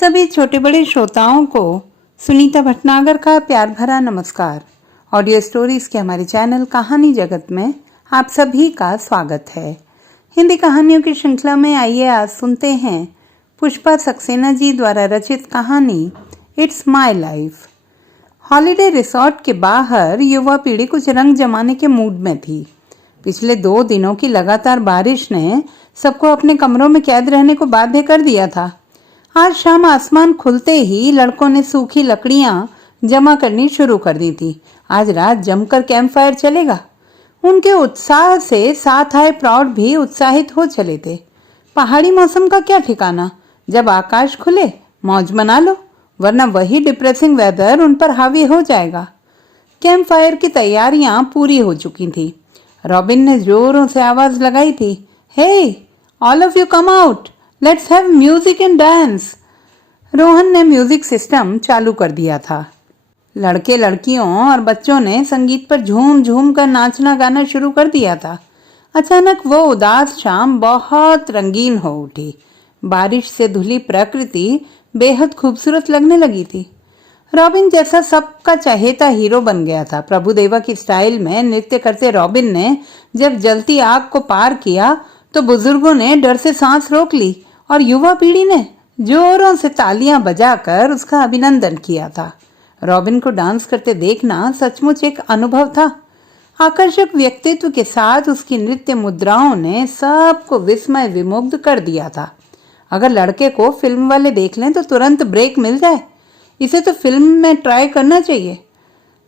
सभी छोटे बड़े श्रोताओं को सुनीता भटनागर का प्यार भरा नमस्कार। ऑडियो स्टोरीज के हमारे चैनल कहानी जगत में आप सभी का स्वागत है। हिंदी कहानियों की श्रृंखला में आइए आज सुनते हैं पुष्पा सक्सेना जी द्वारा रचित कहानी it's my life. Holiday resort के बाहर युवा पीढ़ी कुछ रंग जमाने के मूड में थी। पिछले 2 दिनों की लगातार बारिश ने सबको अपने कमरों में कैद रहने को बाध्य कर दिया था। आज शाम आसमान खुलते ही लड़कों ने सूखी लकड़ियां जमा करनी शुरू कर दी थी। आज रात जमकर कैंप फायर चलेगा। उनके उत्साह से साथ आए प्रौढ़ भी उत्साहित हो चले थे। पहाड़ी मौसम का क्या ठिकाना, जब आकाश खुले मौज मना लो, वरना वही डिप्रेसिंग वेदर उन पर हावी हो जाएगा। कैंप फायर की तैयारियां पूरी हो चुकी थी। रॉबिन ने जोरों से आवाज लगाई थी, hey all of you come out, let's have music and dance. Rohan ने म्यूजिक सिस्टम चालू कर दिया था। लड़के लड़कियों और बच्चों ने संगीत पर झूम झूम कर नाचना गाना शुरू कर दिया था। अचानक वो उदास शाम बहुत रंगीन हो उठी। बारिश से धुली प्रकृति बेहद खूबसूरत लगने लगी थी। रॉबिन जैसा सबका चहेता हीरो बन गया था। प्रभुदेवा की स्टाइल में नृत्य करते रॉबिन ने जब जलती आग को पार किया तो बुजुर्गों ने डर से सांस रोक ली और युवा पीढ़ी ने जोरों से तालियां बजाकर उसका अभिनंदन किया था। रॉबिन को डांस करते देखना सचमुच एक अनुभव था। आकर्षक व्यक्तित्व के साथ उसकी नृत्य मुद्राओं ने सबको विस्मय विमुग्ध कर दिया था। अगर लड़के को फिल्म वाले देख लें तो तुरंत ब्रेक मिल जाए। इसे तो फिल्म में ट्राई करना चाहिए।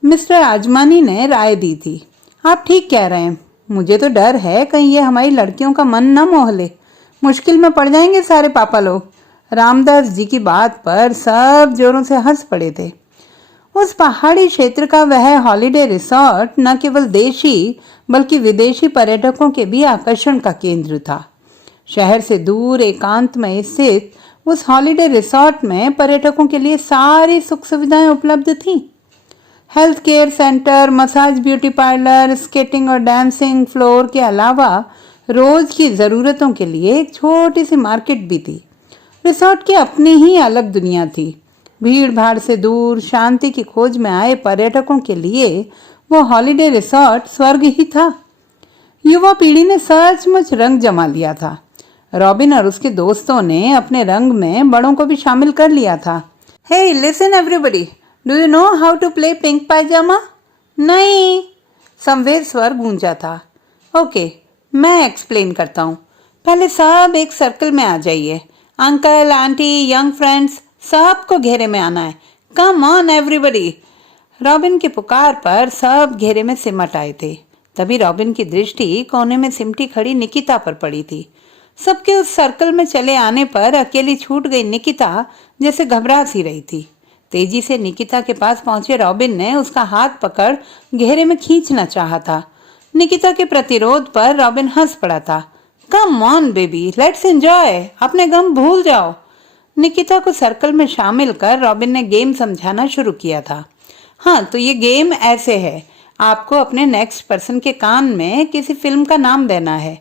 मिस्टर आजमानी ने राय दी थी। आप ठीक कह रहे हैं, मुझे तो डर है कहीं ये हमारी लड़कियों का मन न मोह ले। मुश्किल में पड़ जाएंगे सारे पापा लोग। रामदास जी की बात पर सब जोरों से हंस पड़े थे। उस पहाड़ी क्षेत्र का वह हॉलिडे रिसोर्ट न केवल देशी बल्कि विदेशी पर्यटकों के भी आकर्षण का केंद्र था। शहर से दूर एकांत में स्थित उस हॉलिडे रिसोर्ट में पर्यटकों के लिए सारी सुख सुविधाएं उपलब्ध थीं। Health care centre, massage, beauty parlour, skating और डांसिंग फ्लोर के अलावा रोज की ज़रूरतों के लिए एक छोटी सी मार्केट भी थी। रिसोर्ट की अपनी ही अलग दुनिया थी। भीड़ भाड़ से दूर शांति की खोज में आए पर्यटकों के लिए वो हॉलिडे रिसोर्ट स्वर्ग ही था। युवा पीढ़ी ने सचमुच रंग जमा लिया था। रॉबिन और उसके दोस्तों ने अपने रंग में बड़ों को भी शामिल कर लिया था। Hey listen everybody, do you know how to play pink pyjama? नहीं, संवेद स्वर गूंजा था। ओके, मैं एक्सप्लेन करता हूँ। पहले सब एक सर्कल में आ जाइए। अंकल, आंटी, यंग फ्रेंड्स, सबको घेरे में आना है। Come on everybody. रॉबिन के पुकार पर सब घेरे में सिमट आए थे। तभी रॉबिन की दृष्टि कोने में सिमटी खड़ी निकिता पर पड़ी थी। सबके उस सर्कल में चले आने पर अकेली छूट गई निकिता जैसे घबरा सी रही थी। तेजी से निकिता के पास पहुंचे रॉबिन ने उसका हाथ पकड़ घेरे में खींचना चाहा था। निकिता के प्रतिरोध पर रॉबिन हंस पड़ा था। Come on baby, let's enjoy, अपने गम भूल जाओ। निकिता को सर्कल में शामिल कर रॉबिन ने गेम समझाना शुरू किया था। हाँ, तो ये गेम ऐसे है, आपको अपने नेक्स्ट पर्सन के कान में किसी फिल्म का नाम देना है।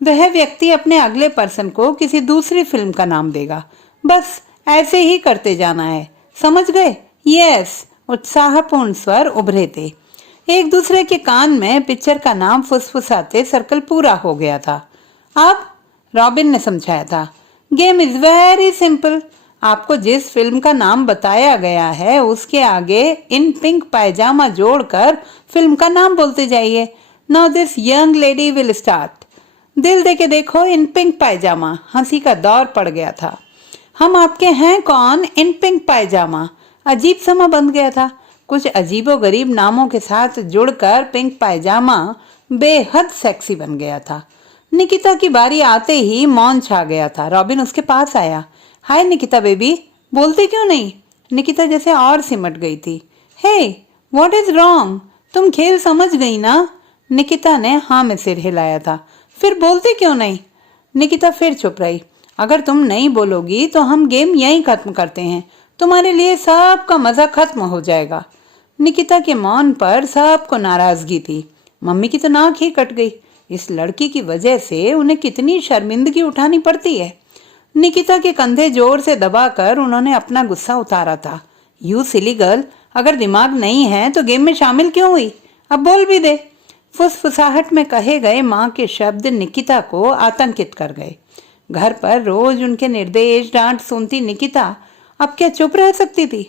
वह व्यक्ति अपने अगले पर्सन को किसी दूसरी फिल्म का नाम देगा। बस ऐसे ही करते जाना है, समझ गए? यस, उत्साहपूर्ण स्वर उभरे थे। एक दूसरे के कान में पिक्चर का नाम फुसफुसाते सर्कल पूरा हो गया था। अब रॉबिन ने समझाया था, गेम इज वेरी सिंपल। आपको जिस फिल्म का नाम बताया गया है उसके आगे इन पिंक पायजामा जोड़कर फिल्म का नाम बोलते जाइए। Now this young lady will start. दिल दे के देखो इन पिंक पायजामा। हंसी का दौर पड़ गया था। हम आपके हैं कौन इन पिंक पायजामा। अजीब समा बन गया था। कुछ अजीबो गरीब नामों के साथ जुड़कर पिंक पायजामा बेहद सेक्सी बन गया था। निकिता की बारी आते ही मौन छा गया था। रॉबिन उसके पास आया। हाय निकिता बेबी, बोलते क्यों नहीं? निकिता जैसे और सिमट गई थी। हे व्हाट इज रॉन्ग, तुम खेल समझ गई ना? निकिता ने हाँ में सिर हिलाया था। फिर बोलते क्यों नहीं? निकिता फिर चुप रही। अगर तुम नहीं बोलोगी तो हम गेम यहीं खत्म करते हैं। तुम्हारे लिए सबका मजा खत्म हो जाएगा। निकिता के मौन पर सबको नाराजगी थी। मम्मी की तो नाक ही कट गई। इस लड़की की वजह से उन्हें कितनी शर्मिंदगी उठानी पड़ती है। निकिता के कंधे जोर से दबाकर उन्होंने अपना गुस्सा उतारा था। यू सिली गर्ल, अगर दिमाग नहीं है तो गेम में शामिल क्यों हुई? अब बोल भी दे। फुसफुसाहट में कहे गए माँ के शब्द निकिता को आतंकित कर गए। घर पर रोज उनके निर्देश डांट सुनती निकिता अब क्या चुप रह सकती थी?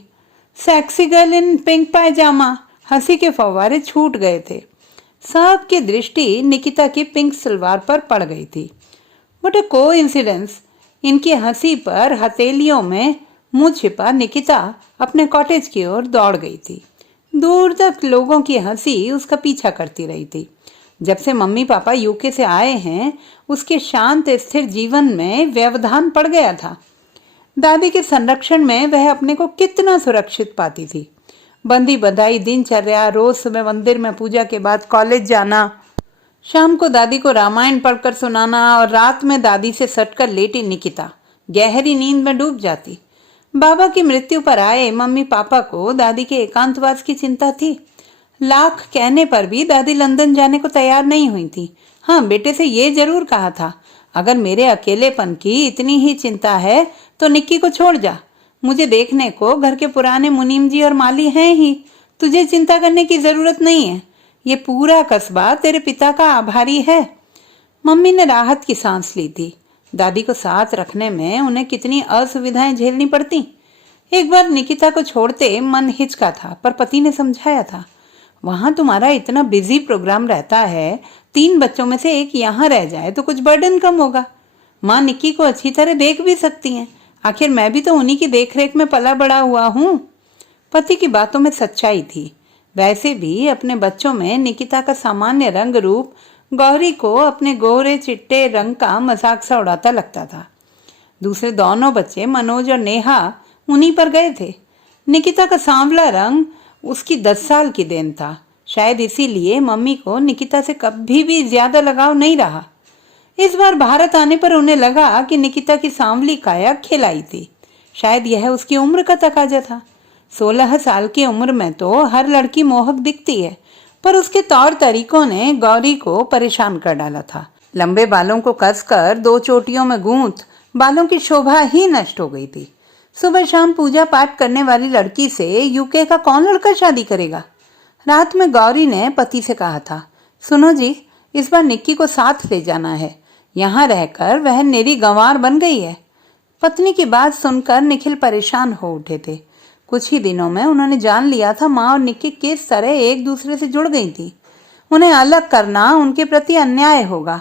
सेक्सी गर्ल इन पिंक पायजामा, हंसी के फव्वारे छूट गए थे। सबकी दृष्टि निकिता की पिंक सलवार पर पड़ गई थी। What a coincidence! इनकी हंसी पर हथेलियों में मुंह छिपा निकिता अपने कॉटेज की ओर दौड़ गई थी। दूर तक लोगों की हंसी उसका पीछा करती रही थी। जब से मम्मी पापा यूके से आए हैं, उसके शांत स्थिर जीवन में व्यवधान पड़ गया था। दादी के संरक्षण में वह अपने को कितना सुरक्षित पाती थी। बंदी बधाई दिनचर्या, रोज सुबह मंदिर में पूजा के बाद कॉलेज जाना, शाम को दादी को रामायण पढ़कर सुनाना और रात में दादी से सटकर लेटी निकिता गहरी नींद में डूब जाती। बाबा की मृत्यु पर आए मम्मी पापा को दादी के एकांतवास की चिंता थी। लाख कहने पर भी दादी लंदन जाने को तैयार नहीं हुई थी। हाँ, बेटे से ये जरूर कहा था, अगर मेरे अकेलेपन की इतनी ही चिंता है तो निक्की को छोड़ जा। मुझे देखने को घर के पुराने मुनीम जी और माली हैं ही, तुझे चिंता करने की जरूरत नहीं है। ये पूरा कस्बा तेरे पिता का आभारी है। मम्मी ने राहत की सांस ली थी। दादी को साथ रखने में उन्हें कितनी असुविधाएं झेलनी पड़ती। एक बार निकिता को छोड़ते मन हिचका था, पर पति ने समझाया था, वहां तुम्हारा इतना बिजी प्रोग्राम रहता है, 3 बच्चों में से एक यहाँ रह जाए तो कुछ बर्डन कम होगा। माँ निक्की को अच्छी तरह देख भी सकती हैं, आखिर मैं भी तो उन्हीं की देखरेख में पला बड़ा हुआ हूँ। पति की बातों में सच्चाई थी। वैसे भी अपने बच्चों में निकिता का सामान्य रंग रूप गौरी को अपने गोरे चिट्टे रंग का मजाक सा उड़ाता लगता था। दूसरे दोनों बच्चे मनोज और नेहा उन्हीं पर गए थे। निकिता का सांवला रंग उसकी 10 साल की देन था। शायद इसीलिए मम्मी को निकिता से कभी भी ज्यादा लगाव नहीं रहा। इस बार भारत आने पर उन्हें लगा कि निकिता की सांवली काया खिलाई थी। शायद यह उसकी उम्र का तकाजा था। 16 साल की उम्र में तो हर लड़की मोहक दिखती है, पर उसके तौर तरीकों ने गौरी को परेशान कर डाला था। लंबे बालों को कसकर 2 चोटियों में गूंथ बालों की शोभा ही नष्ट हो गई थी। सुबह शाम पूजा पाठ करने वाली लड़की से यूके का कौन लड़का शादी करेगा? रात में गौरी ने पति से कहा था, सुनो जी, इस बार निक्की को साथ ले जाना है। यहाँ रहकर वह नेरी गंवार बन गई है। पत्नी की बात सुनकर निखिल परेशान हो उठे थे। कुछ ही दिनों में उन्होंने जान लिया था माँ और निक्की किस तरह एक दूसरे से जुड़ गई थी। उन्हें अलग करना उनके प्रति अन्याय होगा।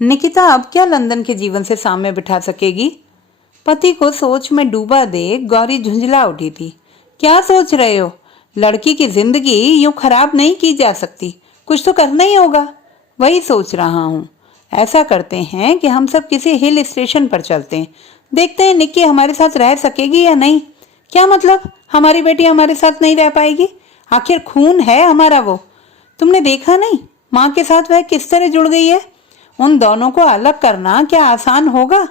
निकिता अब क्या लंदन के जीवन से सामने बिठा सकेगी? पति को सोच में डूबा देख गौरी झुंझला उठी थी। क्या सोच रहे हो? लड़की की जिंदगी यूं खराब नहीं की जा सकती, कुछ तो करना ही होगा। वही सोच रहा हूँ। ऐसा करते हैं कि हम सब किसी हिल स्टेशन पर चलते हैं, देखते हैं निक्की हमारे साथ रह सकेगी या नहीं। क्या मतलब, हमारी बेटी हमारे साथ नहीं रह पाएगी? आखिर खून है हमारा वो। तुमने देखा नहीं माँ के साथ वह किस तरह जुड़ गई है? उन दोनों को अलग करना क्या आसान होगा?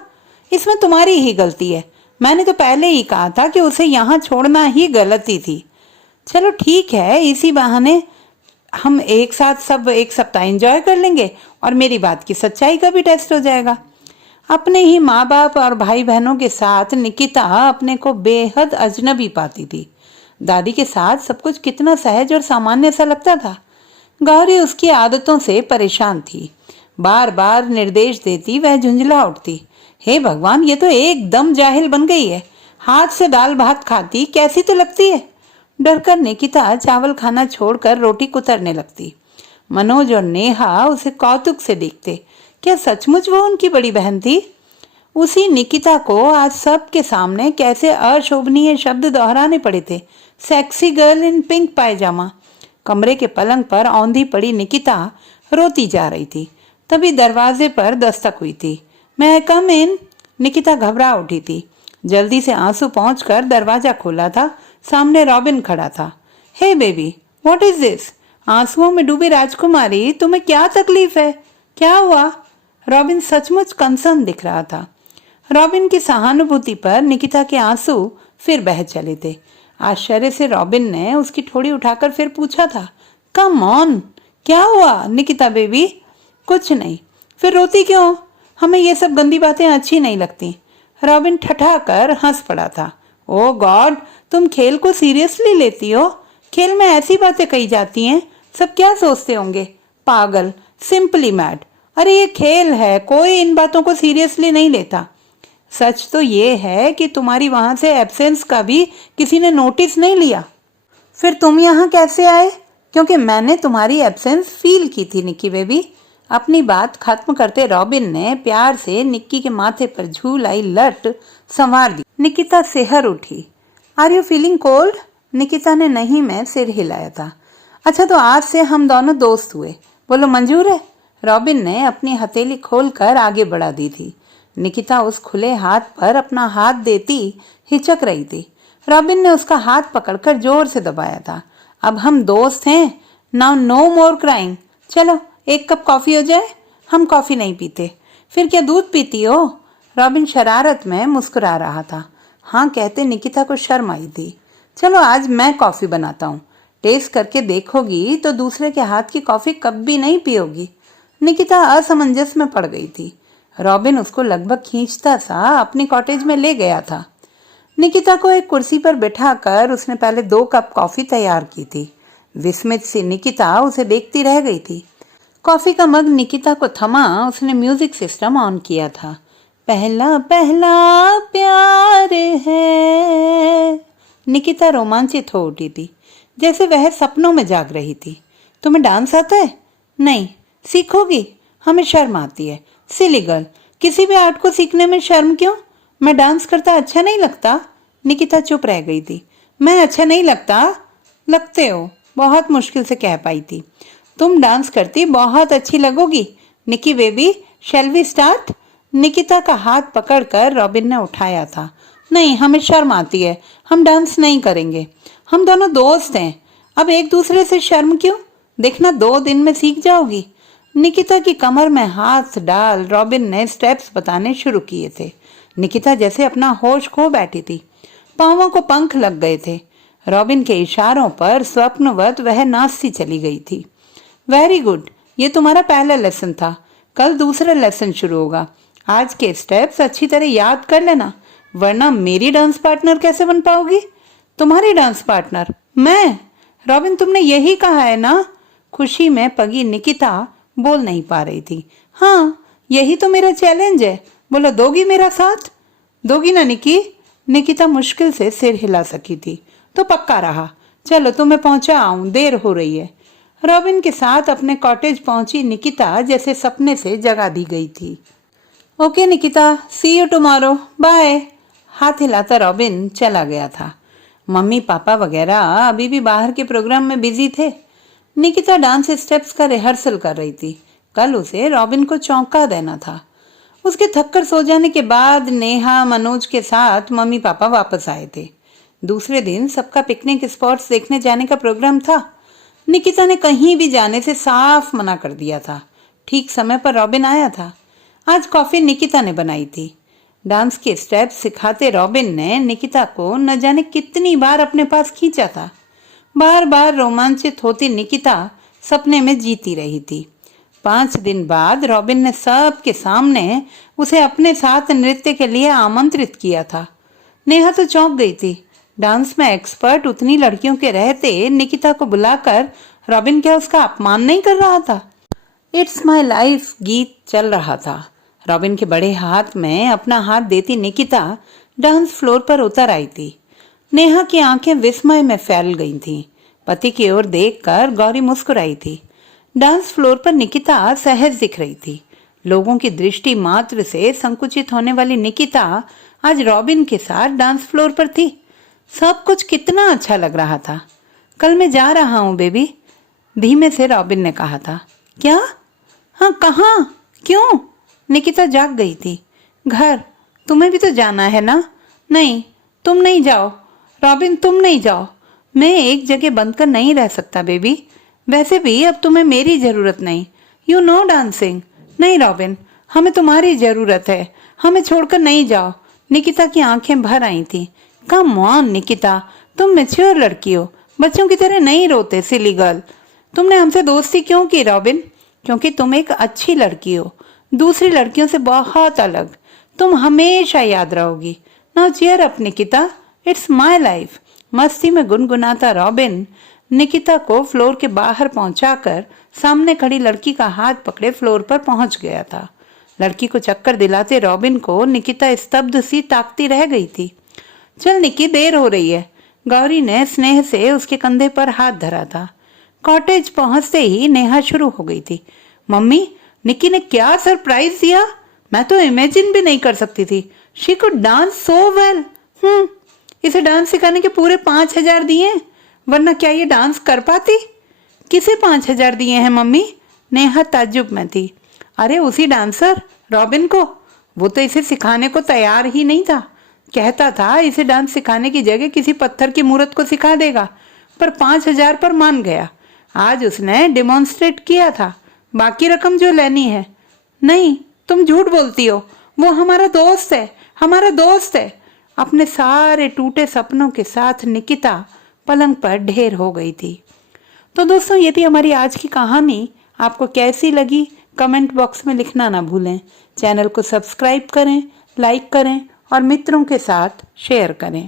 इसमें तुम्हारी ही गलती है। मैंने तो पहले ही कहा था कि उसे यहाँ छोड़ना ही गलती थी। चलो ठीक है, इसी बहाने हम एक साथ सब एक सप्ताह एंजॉय कर लेंगे और मेरी बात की सच्चाई का भी टेस्ट हो जाएगा। अपने ही माँ बाप और भाई बहनों के साथ निकिता अपने को बेहद अजनबी पाती थी। दादी के साथ सब कुछ कितना सहज और सामान्य सा लगता था। गौरी उसकी आदतों से परेशान थी। बार बार निर्देश देती वह झुंझला उठती। हे भगवान, ये तो एकदम जाहिल बन गई है। हाथ से दाल भात खाती कैसी तो लगती है। डरकर निकिता चावल खाना छोड़कर रोटी कुतरने लगती। मनोज और नेहा उसे कौतुक से देखते। क्या सचमुच वो उनकी बड़ी बहन थी? उसी निकिता को आज सबके सामने कैसे अशोभनीय शब्द दोहराने पड़े थे। सेक्सी गर्ल इन पिंक पायजामा। कमरे के पलंग पर औंधी पड़ी निकिता रोती जा रही थी। तभी दरवाजे पर दस्तक हुई थी। मैं कम इन? निकिता घबरा उठी थी। जल्दी से आंसू पहुंचकर दरवाजा खोला था। सामने रॉबिन खड़ा था। हे बेबी, व्हाट इज दिस? आंसुओं में डूबी राजकुमारी, तुम्हें क्या तकलीफ है? क्या हुआ? रॉबिन सचमुच कंसर्न दिख रहा था। रॉबिन की सहानुभूति पर निकिता के आंसू फिर बह चले थे। आश्चर्य से रॉबिन ने उसकी ठोड़ी उठाकर फिर पूछा था, कम ऑन, क्या हुआ निकिता बेबी? कुछ नहीं। फिर रोती क्यों? हमें ये सब गंदी बातें अच्छी नहीं लगती। रॉबिन ठठाकर हंस पड़ा था। ओ गॉड, तुम खेल को सीरियसली लेती हो? खेल में ऐसी बातें कही जाती हैं, सब क्या सोचते होंगे? पागल, सिंपली मैड। अरे ये खेल है, कोई इन बातों को सीरियसली नहीं लेता। सच तो ये है कि तुम्हारी वहां से एब्सेंस का भी किसी ने नोटिस नहीं लिया। फिर तुम यहाँ कैसे आए? क्योंकि मैंने तुम्हारी एब्सेंस फील की थी निक्की बेबी। अपनी बात खत्म करते रॉबिन ने प्यार से निक्की के माथे पर झूल आई लट संवार दी। निकिता सिहर उठी। Are you feeling cold? Nikita ने नहीं में सिर हिलाया था। अच्छा, तो आज से हम दोनों दोस्त हुए, बोलो मंजूर है? रॉबिन ने अपनी हथेली खोलकर आगे बढ़ा दी थी। निकिता उस खुले हाथ पर अपना हाथ देती हिचक रही थी। रॉबिन ने उसका हाथ पकड़कर जोर से दबाया था। अब हम दोस्त हैं, नाउ नो मोर क्राइंग। चलो एक कप कॉफी हो जाए। हम कॉफी नहीं पीते। फिर क्या दूध पीती हो? रॉबिन शरारत में मुस्कुरा रहा था। हाँ कहते निकिता को शर्म आई थी। चलो आज मैं कॉफी बनाता हूँ, टेस्ट करके देखोगी तो दूसरे के हाथ की कॉफी कभी नहीं पियोगी। निकिता असमंजस में पड़ गई थी। रॉबिन उसको लगभग खींचता सा अपनी कॉटेज में ले गया था। निकिता को एक कुर्सी पर बिठाकर उसने पहले 2 कप कॉफी तैयार की थी। विस्मित सी निकिता उसे देखती रह गई थी। कॉफी का मग निकिता को थमा उसने म्यूजिक सिस्टम ऑन किया था। पहला पहला प्यार है। निकिता रोमांचित हो उठी थी, जैसे वह सपनों में जाग रही थी। तुम्हें डांस आता है? नहीं, सीखोगी? हमें शर्म आती है। सिली गर्ल, किसी भी आर्ट को सीखने में शर्म क्यों? मैं डांस करता अच्छा नहीं लगता? निकिता चुप रह गई थी। मैं अच्छा नहीं लगता? लगते हो, बहुत मुश्किल से कह पाई थी। तुम डांस करती बहुत अच्छी लगोगी। Niki baby, shall we start? Nikita का हाथ पकड़कर रॉबिन ने उठाया था। नहीं, हमें शर्म आती है, हम डांस नहीं करेंगे। हम दोनों दोस्त हैं, अब एक दूसरे से शर्म क्यों? देखना 2 दिन में सीख जाओगी। निकिता की कमर में हाथ डाल रॉबिन ने स्टेप्स बताने शुरू किए थे। निकिता जैसे अपना होश खो बैठी थी। पांवों को पंख लग गए थे। रॉबिन के इशारों पर स्वप्नवत वह नाचती चली गई थी। वेरी गुड, ये तुम्हारा पहला लेसन था। कल दूसरा लेसन शुरू होगा। आज के स्टेप्स अच्छी तरह याद कर लेना, वरना मेरी डांस पार्टनर कैसे बन पाओगी? तुम्हारी डांस पार्टनर? मैं? रॉबिन, तुमने यही कहा है ना? खुशी में पगी निकिता बोल नहीं पा रही थी। हाँ, यही तो मेरा चैलेंज है। बोलो, दोगी मेरा साथ? दोगी ना निकी? निकिता मुश्किल से सिर हिला सकी थी। तो पक्का रहा। चलो तुम्हें पहुंचा आऊं, देर हो रही है। रॉबिन के साथ अपने कॉटेज पहुंची निकिता जैसे सपने से जगा दी गई थी। Okay Nikita, see you tomorrow, bye. हाथ हिलाता रॉबिन चला गया था। मम्मी पापा वगैरह अभी भी बाहर के प्रोग्राम में बिजी थे। निकिता डांस स्टेप्स का रिहर्सल कर रही थी। कल उसे रॉबिन को चौंका देना था। उसके थककर सो जाने के बाद नेहा मनोज के साथ मम्मी पापा वापस आए थे। दूसरे दिन सबका पिकनिक स्पॉट्स देखने जाने का प्रोग्राम था। निकिता ने कहीं भी जाने से साफ मना कर दिया था। ठीक समय पर रॉबिन आया था। आज कॉफी निकिता ने बनाई थी। डांस के स्टेप्स सिखाते रॉबिन ने निकिता को न जाने कितनी बार अपने पास खींचा था। बार बार रोमांचित होती निकिता सपने में जीती रही थी। 5 दिन बाद रॉबिन ने सबके सामने उसे अपने साथ नृत्य के लिए आमंत्रित किया था। नेहा तो चौंक गई थी। डांस में एक्सपर्ट उतनी लड़कियों के रहते निकिता को बुलाकर रॉबिन क्या उसका अपमान नहीं कर रहा था? इट्स माई लाइफ गीत चल रहा था। रॉबिन के बड़े हाथ में अपना हाथ देती निकिता डांस फ्लोर पर उतर आई थी। नेहा की आंखें विस्मय में फैल गई थीं। पति की ओर देखकर गौरी मुस्कुराई थी। डांस फ्लोर पर निकिता सहज दिख रही थी। लोगों की दृष्टि मात्र से संकुचित होने वाली निकिता आज रॉबिन के साथ डांस फ्लोर पर थी। सब कुछ कितना अच्छा लग रहा था। कल मैं जा रहा हूँ बेबी, धीमे से रॉबिन ने कहा था। क्या? हाँ, कहाँ? क्यों? निकिता जाग गई थी। घर। तुम्हें भी तो जाना है ना? नहीं, तुम नहीं जाओ। रॉबिन, तुम नहीं जाओ। मैं एक जगह बंद कर नहीं रह सकता बेबी। वैसे भी अब तुम्हें मेरी जरूरत नहीं। You know dancing. नहीं रॉबिन, हमें तुम्हारी जरूरत है। हमें छोड़कर नहीं जाओ। निकिता की आंखें भर आई थी। कम ऑन निकिता, तुम मैच्योर लड़की हो, बच्चों की तरह नहीं रोते सिली गर्ल। तुमने हमसे दोस्ती क्यों की रॉबिन? क्योंकि तुम एक अच्छी लड़की हो, दूसरी लड़कियों से बहुत अलग। तुम हमेशा याद रहोगी। Now cheer up Nikita, it's my life. मस्ती में गुनगुनाता रॉबिन निकिता को फ्लोर के बाहर पहुंचाकर सामने खड़ी लड़की का हाथ पकड़े फ्लोर पर पहुंच गया था। लड़की को चक्कर दिलाते रॉबिन को निकिता स्तब्ध सी ताकती रह गई थी। चल निकी, देर हो रही है। गौरी ने स्नेह से उसके कंधे पर हाथ धरा था। कॉटेज पहुंचते ही नेहा शुरू हो गई थी। मम्मी, निकी ने क्या सरप्राइज दिया, मैं तो इमेजिन भी नहीं कर सकती थी। She could dance so well. इसे डांस सिखाने के पूरे 5,000 दिए, वरना क्या ये डांस कर पाती? किसे 5,000 दिए हैं मम्मी? नेहा ताज्जुब में थी। अरे उसी डांसर रॉबिन को। वो तो इसे सिखाने को तैयार ही नहीं था। कहता था इसे डांस सिखाने की जगह किसी पत्थर की मूर्त को सिखा देगा, पर 5,000 पर मान गया। आज उसने डिमॉन्स्ट्रेट किया था। बाकी रकम जो लेनी है। नहीं, तुम झूठ बोलती हो। वो हमारा दोस्त है, हमारा दोस्त है। अपने सारे टूटे सपनों के साथ निकिता पलंग पर ढेर हो गई थी। तो दोस्तों, ये थी हमारी आज की कहानी। आपको कैसी लगी कमेंट बॉक्स में लिखना ना भूलें। चैनल को सब्सक्राइब करें, लाइक करें और मित्रों के साथ शेयर करें।